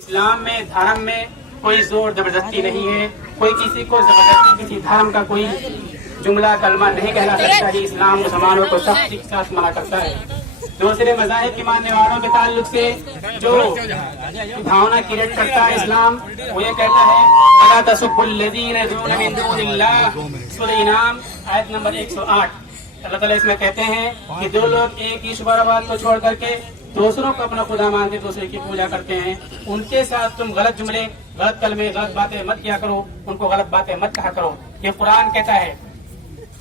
اسلام میں دھرم میں کوئی زور زبردستی نہیں ہے، کوئی کسی کو زبردستی کسی دھرم کا کوئی جملہ کلمہ نہیں کہنا سکتا ہے۔ اسلام مسلمانوں کو سختی کے ساتھ منع کرتا ہے۔ دوسرے مذاہب کے ماننے والوں کے تعلق سے جو بھاونا کریٹ کرتا ہے اسلام، وہ یہ کہتا ہے الا تسبوا الذین يدعون من دون اللہ، سورہ انعام آیت نمبر 108۔ اللہ تعالیٰ اس میں کہتے ہیں کہ جو لوگ ایک ایشور آباد کو چھوڑ کر کے دوسروں کو اپنا خدا مانتے دوسرے کی پوجا کرتے ہیں، ان کے ساتھ تم غلط جملے، غلط کلمے، غلط باتیں مت کیا کرو، ان کو غلط باتیں مت کہا کرو، یہ قرآن کہتا ہے۔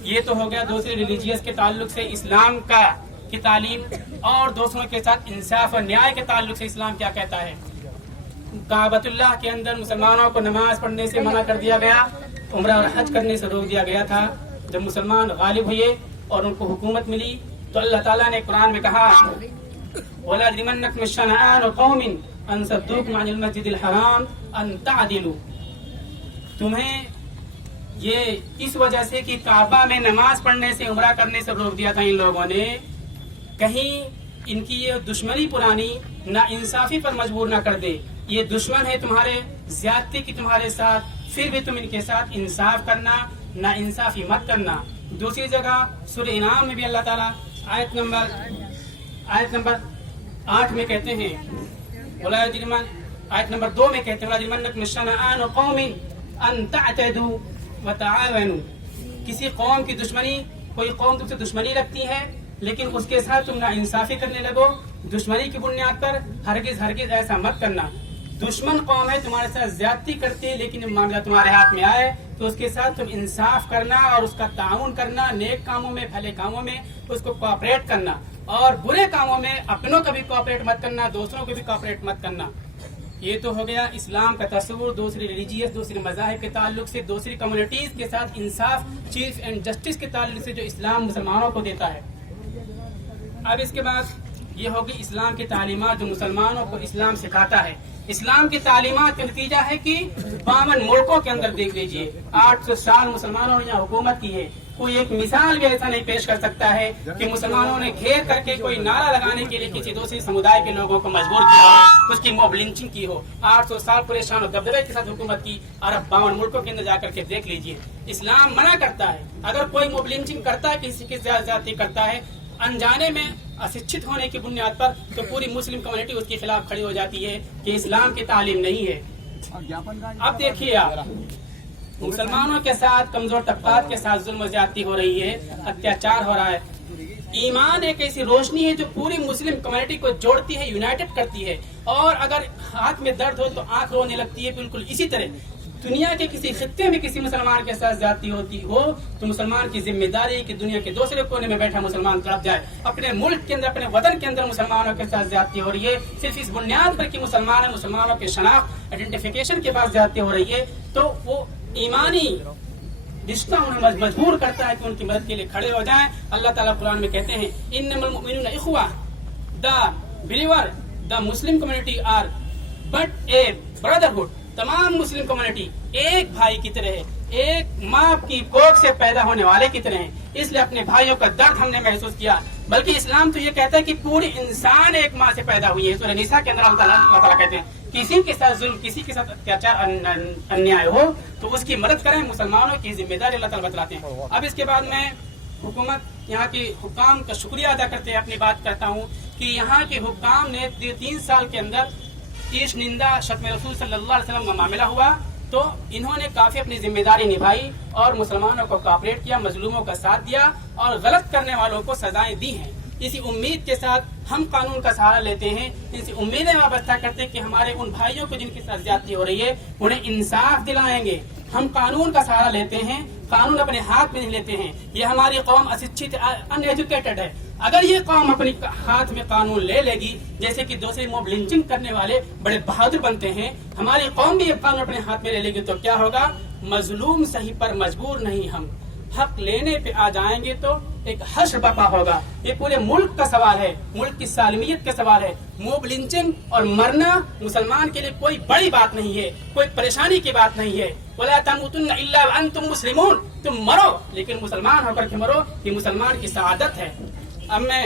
یہ تو ہو گیا دوسرے ریلیجیس کے تعلق سے اسلام کی تعلیم، اور دوسروں کے ساتھ انصاف اور نیائے کے تعلق سے اسلام کیا کہتا ہے۔ کعبۃ اللہ کے اندر مسلمانوں کو نماز پڑھنے سے منع کر دیا گیا، عمرہ اور حج کرنے سے روک دیا گیا تھا۔ جب مسلمان غالب ہوئے اور ان کو حکومت ملی تو اللہ تعالیٰ نے قرآن میں کہا وَلَا يَجْرِمَنَّكُمْ شَنَآنُ قَوْمٍ أَن صَدُّوكُمْ عَنِ الْمَسْجِدِ الْحَرَامِ أَن تَعْدِلُوا، تمہیں یہ اس وجہ سے کہ کعبہ میں نماز پڑھنے سے، عمرہ کرنے سے روک دیا تھا ان لوگوں نے، کہیں ان کی یہ دشمنی پرانی نہ انصافی پر مجبور نہ کر دے۔ یہ دشمن ہے تمہارے زیادتی کی تمہارے ساتھ، پھر بھی تم ان کے ساتھ انصاف کرنا، نہ انصافی مت کرنا۔ دوسری جگہ سورہ انعام میں بھی اللہ تعالیٰ آیت نمبر 8 میں کہتے ہیں آیت نمبر 2 میں کہتے ہیں وَلَا يَجْرِمَنَّكُمْ شَنَآنُ قَوْمٍ أَن تَعْتَدُوا وَتَعَاوَنُوا، کسی قوم کی دشمنی، کوئی قوم تم سے دشمنی رکھتی ہے لیکن اس کے ساتھ تم نا انصافی کرنے لگو دشمنی کی بنیاد پر، ہرگز ایسا مت کرنا۔ دشمن قوم ہے، تمہارے ساتھ زیادتی کرتی ہے، لیکن معاملہ تمہارے ہاتھ میں آئے تو اس کے ساتھ تم انصاف کرنا اور اس کا تعاون کرنا، نیک کاموں میں، بھلے کاموں میں اس کو کوآپریٹ کرنا، اور برے کاموں میں اپنوں کا بھی کوآپریٹ مت کرنا، دوسروں کو بھی کوآپریٹ مت کرنا۔ یہ تو ہو گیا اسلام کا تصور دوسری ریلیجیس، دوسرے مذاہب کے تعلق سے، دوسری کمیونٹیز کے ساتھ انصاف، چیف اینڈ جسٹس کے تعلق سے جو اسلام مسلمانوں کو دیتا ہے۔ اب اس کے بعد یہ ہوگی اسلام کی تعلیمات جو مسلمانوں کو اسلام سکھاتا ہے۔ اسلام کی تعلیمات کا نتیجہ ہے کہ 52 ملکوں کے اندر دیکھ لیجئے 800 سال مسلمانوں نے یہاں حکومت کی ہے۔ کوئی ایک مثال بھی ایسا نہیں پیش کر سکتا ہے کہ مسلمانوں نے گھیر کر کے کوئی نعرہ لگانے کے لیے کسی دوسری سمودائے کے لوگوں کو مجبور کیا ہو، اس کی موب لنچنگ کی ہو۔ 800 سال پورے شان و دبدبے کے ساتھ حکومت کی، اور اب 52 ملکوں کے اندر جا کر کے دیکھ لیجئے۔ اسلام منع کرتا ہے اگر کوئی موب لنچنگ کرتا ہے، کسی کی زیادتی کرتا ہے انجانے میں، اسچت ہونے کی بنیاد پر، تو پوری مسلم کمیونٹی اس کے خلاف کھڑی ہو جاتی ہے کہ اسلام کی تعلیم نہیں ہے۔ اب دیکھیے آپ، مسلمانوں کے ساتھ، کمزور طبقات کے ساتھ ظلم و زیادتی ہو رہی ہے، اتیاچار ہو رہا ہے۔ ایمان ایک ایسی روشنی ہے جو پوری مسلم کمیونٹی کو جوڑتی ہے، یونائٹڈ کرتی ہے، اور اگر ہاتھ میں درد ہو تو آنکھ رونے لگتی ہے۔ بالکل اسی طرح دنیا کے کسی خطے میں کسی مسلمان کے ساتھ زیادتی ہوتی ہو تو مسلمان کی ذمہ داری کہ دنیا کے دوسرے کونے میں بیٹھا مسلمان تڑپ جائے۔ اپنے ملک کے اندر، اپنے وطن کے اندر مسلمانوں کے ساتھ زیادتی ہو رہی ہے، صرف اس بنیاد پر کہ مسلمان ہے، مسلمانوں کے شناخت، آئیڈینٹیفیکیشن کے بعد زیادتی ہو رہی ہے، تو وہ ایمانی رشتہ انہیں مجبور کرتا ہے کہ ان کی مدد کے لیے کھڑے ہو جائیں۔ اللہ تعالیٰ قرآن میں کہتے ہیں انما المؤمنون اخوہ، the believer, the Muslim community are but a brotherhood, تمام مسلم کمیونٹی ایک بھائی کی طرح ہے، ایک ماں کی کوکھ سے پیدا ہونے والے کی طرح ہیں۔ اس لیے اپنے بھائیوں کا درد ہم نے محسوس کیا، بلکہ اسلام تو یہ کہتا ہے کہ پوری انسان ایک ماں سے پیدا ہوئی ہے۔ سورہ نساء کے اندر اللہ تعالیٰ کہتے ہیں کسی کے ساتھ ظلم، کسی کے ساتھ اتیاچار، انیائے ہو تو اس کی مدد کریں، مسلمانوں کی ذمہ داری اللہ تعالیٰ بتلاتے ہیں۔ اب اس کے بعد میں حکومت، یہاں کے حکام کا شکریہ ادا کرتے ہوئے اپنی بات کرتا ہوں کہ یہاں کے حکام نے 3 سال کے اندر تیش نندا شتم رسول صلی اللہ علیہ وسلم کا معاملہ ہوا تو انہوں نے کافی اپنی ذمہ داری نبھائی اور مسلمانوں کو کوآپریٹ کیا، مظلوموں کا ساتھ دیا اور غلط کرنے والوں کو سزائیں دی ہیں۔ اسی امید کے ساتھ ہم قانون کا سہارا لیتے ہیں، اسی امیدیں وابستہ کرتے ہیں کہ ہمارے ان بھائیوں کو جن کی ساتھ زیادتی ہو رہی ہے انہیں انصاف دلائیں گے۔ ہم قانون کا سہارا لیتے ہیں، قانون اپنے ہاتھ میں نہیں لیتے ہیں۔ یہ ہماری قوم اسچت، ان ایجوکیٹڈ ہے۔ اگر یہ قوم اپنے ہاتھ میں قانون لے گی، جیسے کہ دوسرے موب لنچنگ کرنے والے بڑے بہادر بنتے ہیں، ہماری قوم بھی یہ قانون اپنے ہاتھ میں لے گی تو کیا ہوگا؟ مظلوم صحیح پر مجبور نہیں، ہم حق لینے پہ آ جائیں گے تو ایک حشر برپا ہوگا۔ یہ پورے ملک کا سوال ہے، ملک کی سالمیت کا سوال ہے۔ موب لنچنگ اور مرنا مسلمان کے لیے کوئی بڑی بات نہیں ہے، کوئی پریشانی کی بات نہیں ہے۔ وَلَا تَمُوتُنَّ إِلَّا وَأَنْتُمْ مُسْلِمُونَ، تم مرو لیکن مسلمان ہو کر کے مرو، یہ مسلمان کی سعادت ہے۔ اب میں